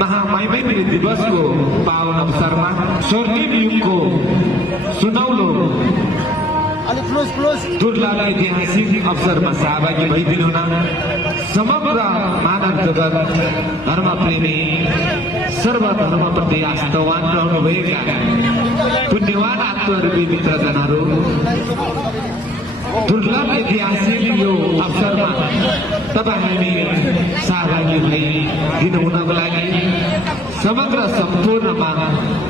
महामैत्री दिवसको पावन अवसरमा स्वर्णिम युगको सुनौलो दुर्लभ ऐतिहासिक अवसरमा सहभागी भइदिनु समग्र मानव जगत धर्मप्रेमी सर्वधर्मप्रति आस्थावान रहनुभएका पुण्यवान आत्मरूपी मित्रजनहरू दुर्लभ ऐतिहासिक यो अवसरमा तपाईँ हामी सहभागी भइदिनु हुनको लागि समग्र सम्पूर्णमा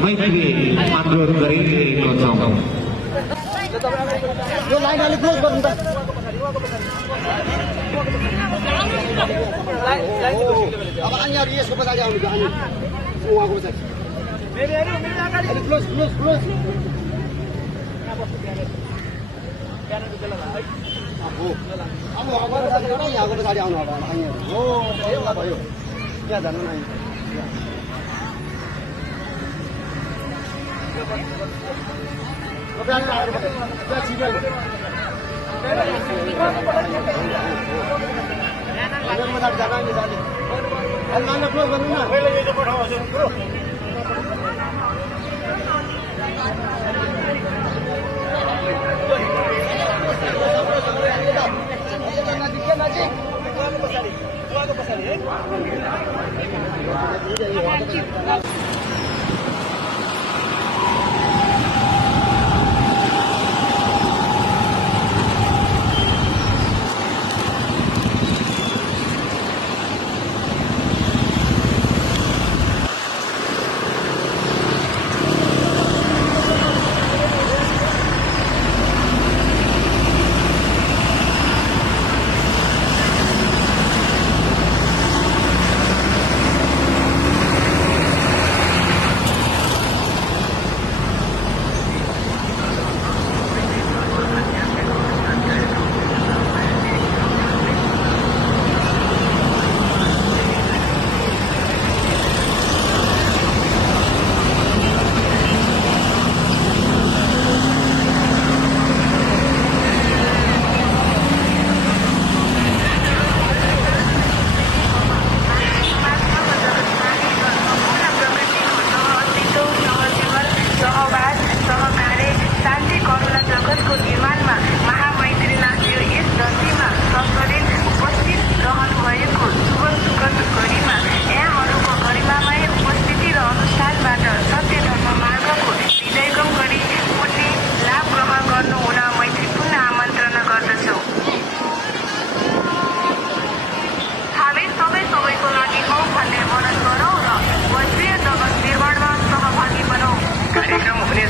मैत्री अनुरोध गरिरहेको छौँ। यो लाइन अलि क्लोज गर्नु त अब अन्यहरु यसको पछाडि आउनु अनि उहाँको पछाडि अलि क्लोज क्लोज क्लोज अब यहाँको पछाडि आउनु अब अन्यहरु हो भयो यहाँ जानु न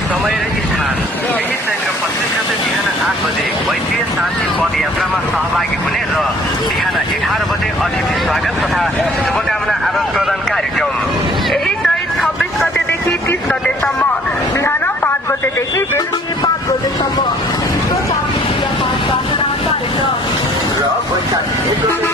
समय र स्थान यही चैत्र 25 गते बिहान 8 बजे वैद्य शान्ति पदयात्रामा सहभागी हुने र बिहान 11 बजे अतिथि स्वागत तथा शुभकामना आदान प्रदान कार्यक्रम यही चैत 26 गतेदेखि 30 गतेसम्म बिहान 5 बजेदेखि बेलुकी 5 बजेसम्म र वैशाख